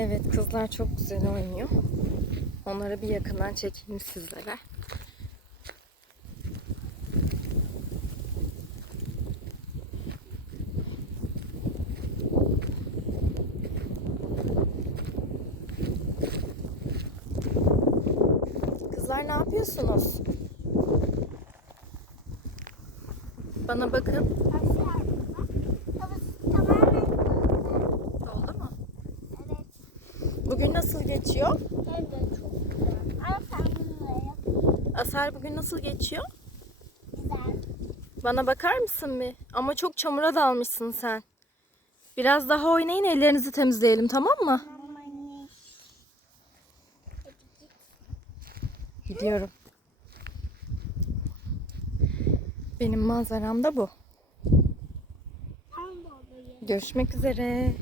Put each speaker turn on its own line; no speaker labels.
Evet kızlar çok güzel oynuyor. Onları bir yakından çekeyim sizlere. Kızlar ne yapıyorsunuz? Bana bakın. Bugün nasıl geçiyor?
De çok güzel.
Asar bugün nasıl geçiyor?
Güzel.
Bana bakar mısın bir? Ama çok çamura dalmışsın sen. Biraz daha oynayın ellerinizi temizleyelim tamam mı?
Ama anne.
Gidiyorum. Benim manzaram da bu. Görüşmek üzere.